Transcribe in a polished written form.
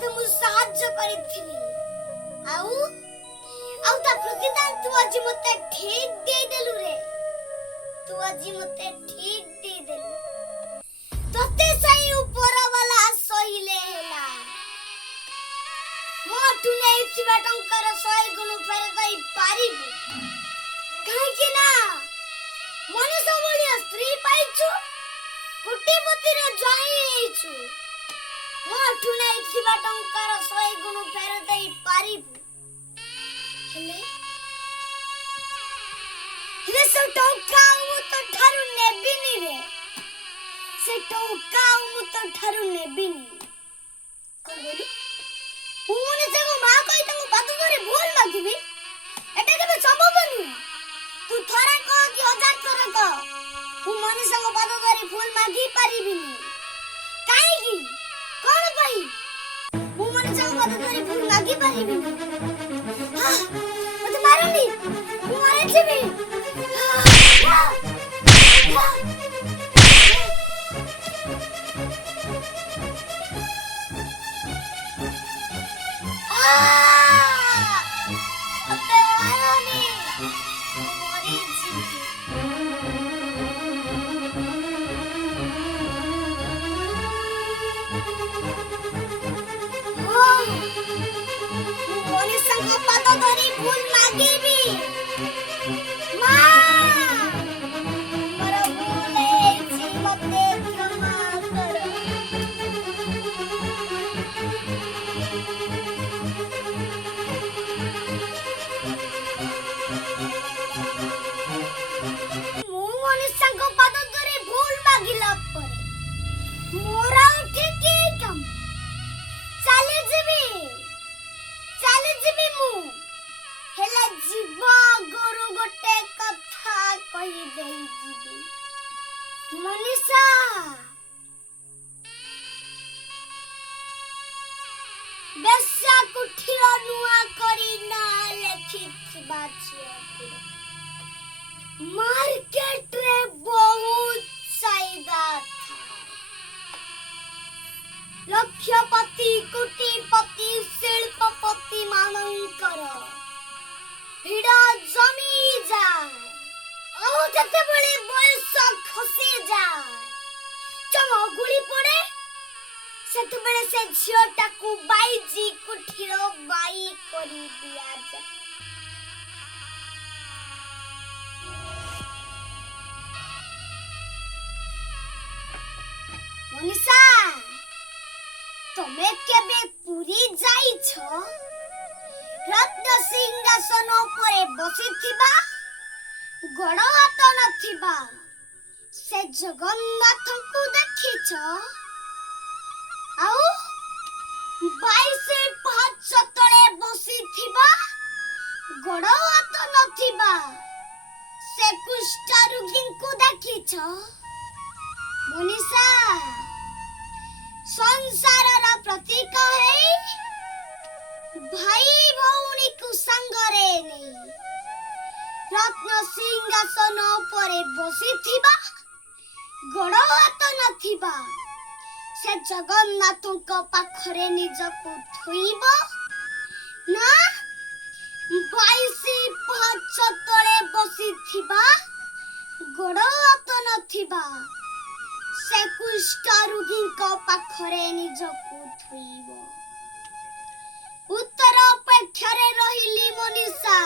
तते मु साहाय्य करिथिनी आउ आउ ता प्रतिदान तू आज मते ठीक दे देलु रे तू आज मते ठीक दे देलु तते सही ऊपर वाला सहीले हेला मोटू नहीं थिबा टंकर 100 गुण फेर दई पारिबु काहे कि ना मनुष्य बोलिया स्त्री पाइछु कोटिपति रे जाई हेछु मोटू नहीं थिबा टंकर 100 गुण फेर दई पारिबु हेले से टंका मु तो ठारू नेबिनी रे से टंका मु तो ठारू नेबिनी कोन बोली मुने से को मा कहि तंग बात करे भूल मागिबी एटा केबे संभव नु तू थोड़ा कह कि हजार थोड़ा कह तू मने संग बात करे भूल मागी पारिबिनी काहे की कोन पई मु मने संग बात करे भूल मागी पारिबिनी हां मते मारनी मु मारे छिबी भूल मागेबी मां मरा भूले छी मते क्षमा कर मु मनुष्य को पद धरे भूल मागिला पर मोरा उठे के कम चले जीवी मु हेला जीवा गोरु गोटे कथा कहि देई जीवी मनीषा बेस्या कुठिर नुआ करी ना लेखिथिबा छियते मार्केट रे बहुत चाहिदा था लक्षपति कोटिपति शिल्पपति मानंकर भिड़ा जमी जाए और जते बड़े बयस खसे जाए चम गुली पड़े सेते बड़े से झियोटा को बाईजी कुठिर बाई करी दिया जाए मनीषा तमे केबे पुरी जाई छ रत्न सिंहासन उपरे बसिथिबा गड़ हाथ नथिबा से जगन्नाथ को देखिछ आउ 22 पाँच तळे बसिथिबा गड़ हाथ नथिबा से कुष्ठ रोगी को देखिछ मनीषा संसारर प्रतीक है भाई भौणी को संगरे नहीं रत्न सिंहासन परे बसिथिबा गड़ हाथ नथिबा से जगन्नाथଙ୍କ पाखरे निजको थोइब ना 22 पाँच तळे बसिथिबा गड़ हाथ नथिबा से कुष्ठ रोगीଙ୍କ पाखरे निजको थोइब उत्तर अपेक्षारे रहिली मनीषा।